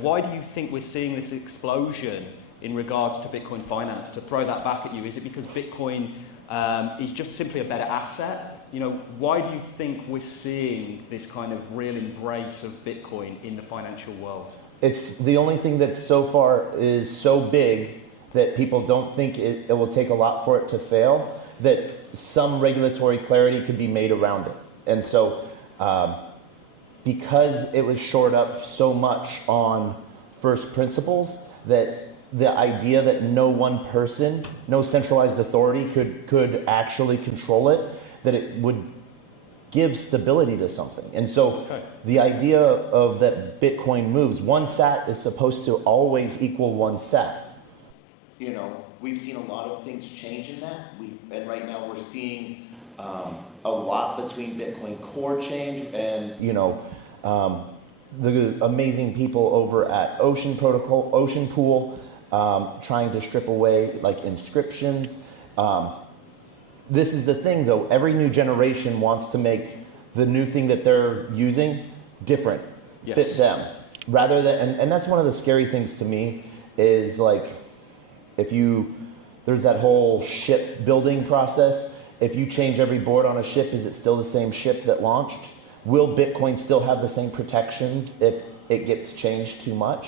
why do you think we're seeing this explosion in regards to Bitcoin finance? To throw that back at you, is it because Bitcoin is just simply a better asset? Why do you think we're seeing this kind of real embrace of Bitcoin in the financial world? It's the only thing that so far is so big that people don't think it will take a lot for it to fail, that some regulatory clarity could be made around it. And so because it was shored up so much on first principles, that the idea that no one person, no centralized authority could actually control it, that it would give stability to something. And so the idea of that Bitcoin moves, one sat is supposed to always equal one sat. We've seen a lot of things change in that. And right now we're seeing a lot between Bitcoin core change and, the amazing people over at Ocean Pool, trying to strip away like inscriptions. This is the thing though, every new generation wants to make the new thing that they're using different, fit them. Rather than, and that's one of the scary things to me is like, there's that whole ship building process. If you change every board on a ship, is it still the same ship that launched? Will Bitcoin still have the same protections if it gets changed too much?